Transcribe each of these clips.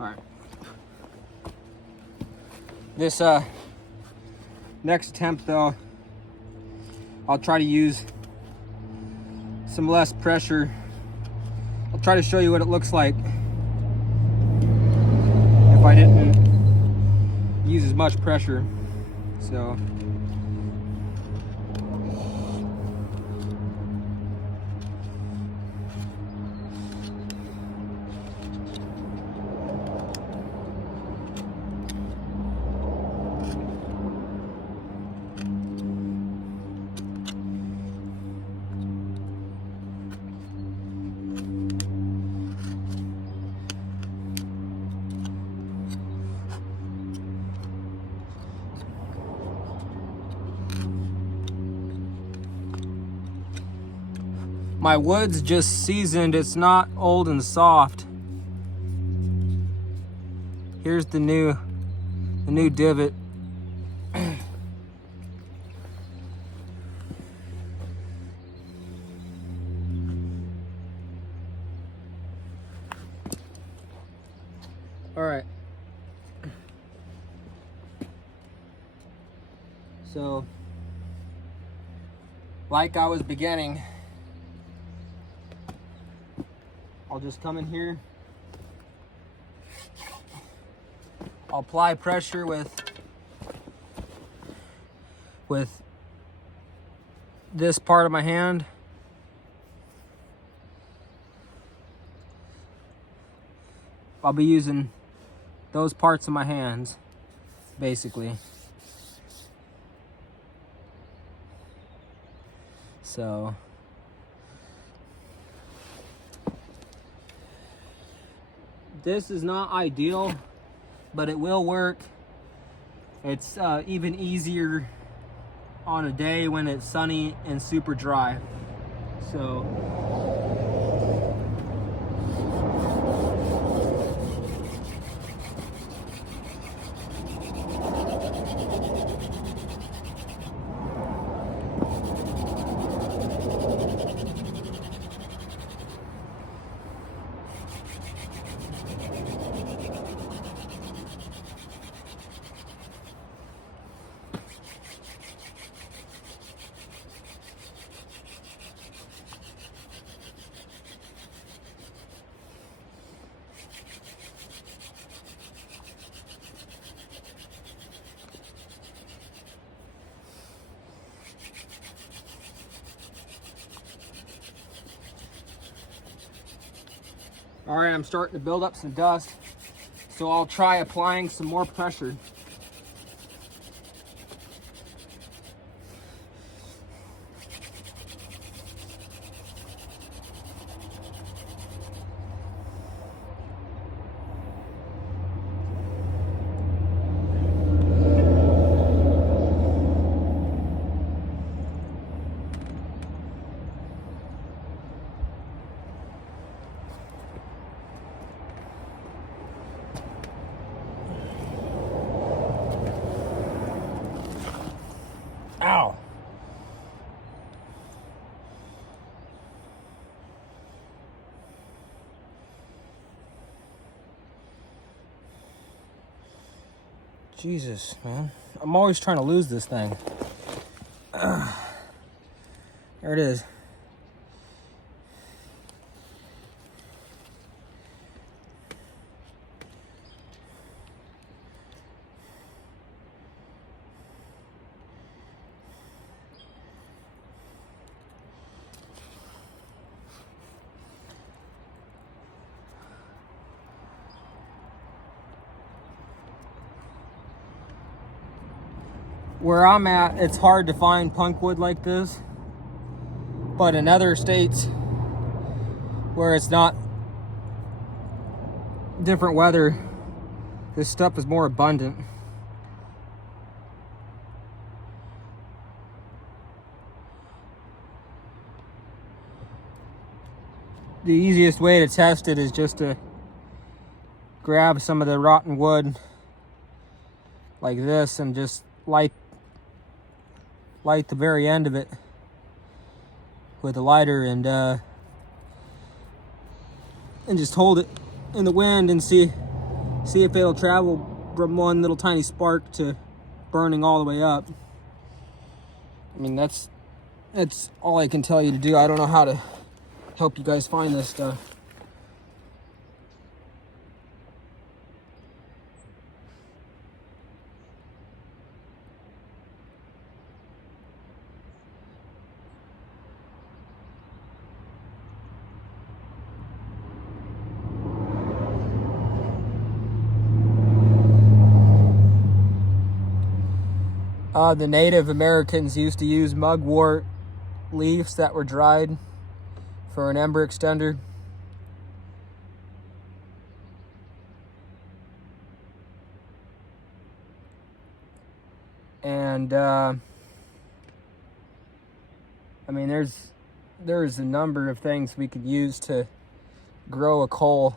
All right. This next attempt though, I'll try to use some less pressure. I'll try to show you what it looks like if I didn't use as much pressure. So my wood's just seasoned, it's not old and soft. Here's the new divot. All right. So, like I was beginning, I'll just come in here. I'll apply pressure with this part of my hand. I'll be using those parts of my hands, basically. So this is not ideal, but it will work. It's even easier on a day when it's sunny and super dry. So all right, I'm starting to build up some dust, so I'll try applying some more pressure. Ow. Jesus, man. I'm always trying to lose this thing. There it is. Where I'm at, it's hard to find punk wood like this, but in other states where it's not different weather, this stuff is more abundant. The easiest way to test it is just to grab some of the rotten wood like this and just light the very end of it with a lighter and just hold it in the wind and see see if it'll travel from one little tiny spark to burning all the way up. I mean, that's all I can tell you to do. I don't know how to help you guys find this stuff. The Native Americans used to use mugwort leaves that were dried for an ember extender. And I mean, there's a number of things we could use to grow a coal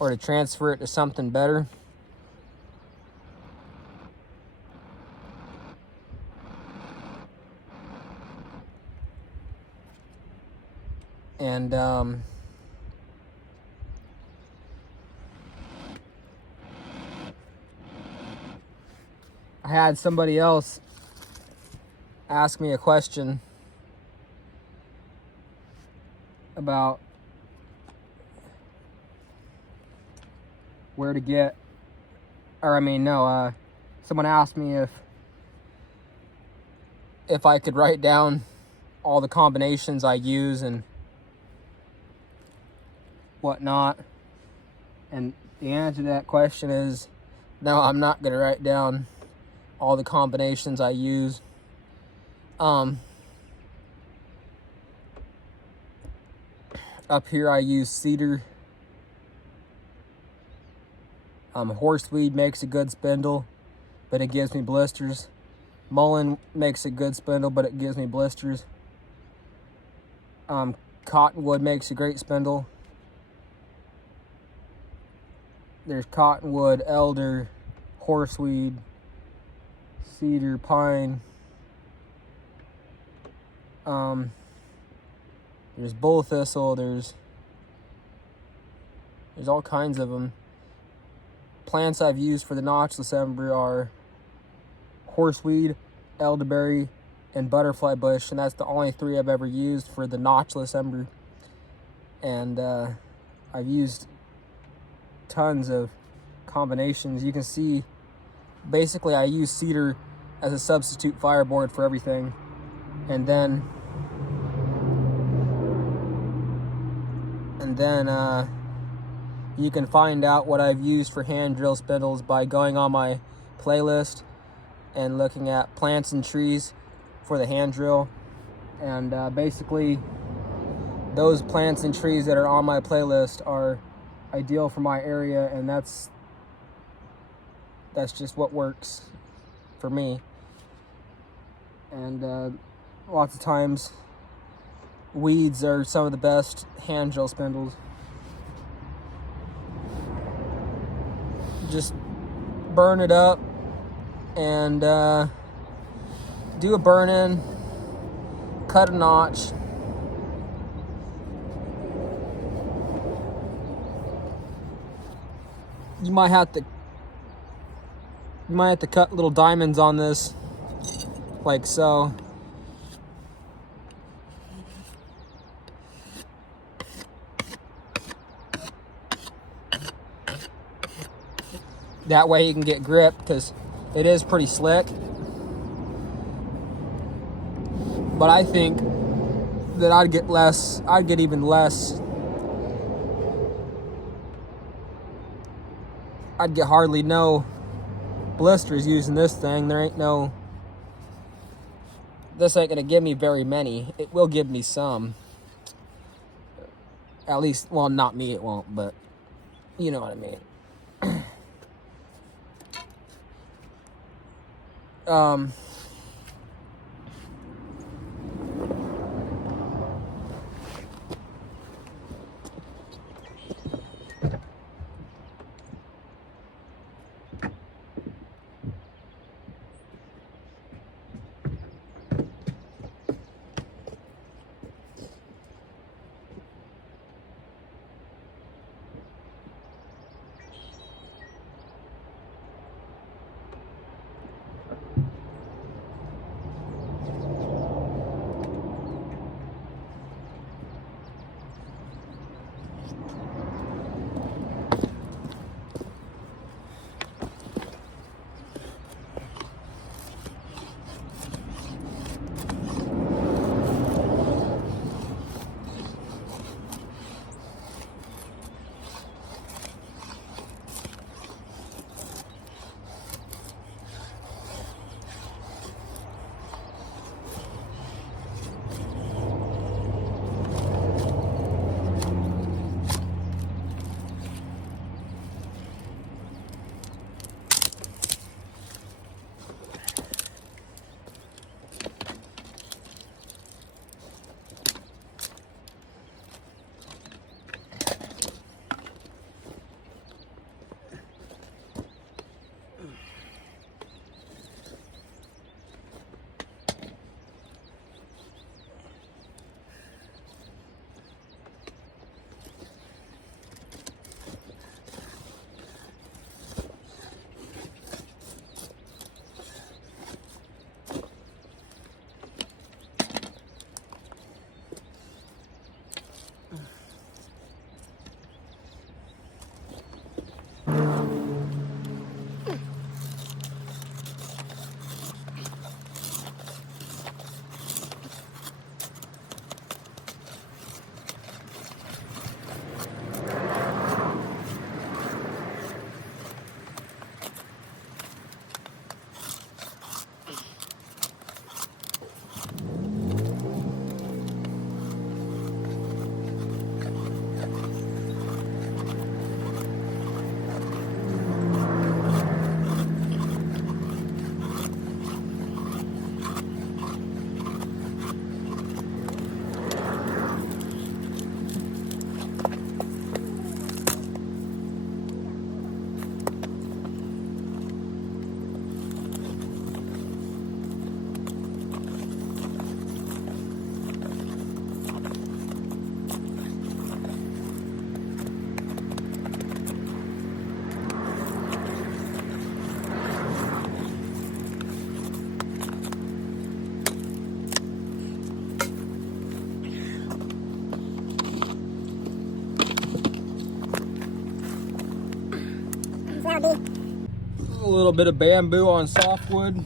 or to transfer it to something better. And I had somebody else ask me a question about where to get, or I mean, no, someone asked me if I could write down all the combinations I use and whatnot. And the answer to that question is no, I'm not going to write down all the combinations I use. Up here I use cedar. Horseweed makes a good spindle, but it gives me blisters. Mullein makes a good spindle, but it gives me blisters. Cottonwood makes a great spindle. There's cottonwood, elder, horseweed, cedar, pine. There's bull thistle. There's all kinds of them. Plants I've used for the notchless ember are horseweed, elderberry, and butterfly bush, and that's the only 3 I've ever used for the notchless ember. And I've used tons of combinations. You can see, basically I use cedar as a substitute fireboard for everything. And then you can find out what I've used for hand drill spindles by going on my playlist and looking at plants and trees for the hand drill. And basically those plants and trees that are on my playlist are ideal for my area, and that's just what works for me. And lots of times weeds are some of the best hand drill spindles. Just burn it up and do a burn-in, cut a notch. You might have to cut little diamonds on this, like so. That way you can get grip, because it is pretty slick. But I think that I'd get even less. I'd get hardly no blisters using this thing. This ain't gonna give me very many. It will give me some. At least, well, not me, it won't, but you know what I mean. little bit of bamboo on softwood.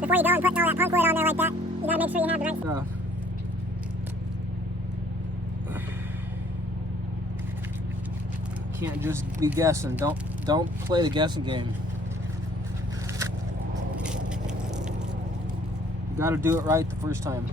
Before you go and putting all that punk wood on there like that, you gotta make sure you have the right stuff. Can't just be guessing. Don't play the guessing game. You gotta do it right the first time.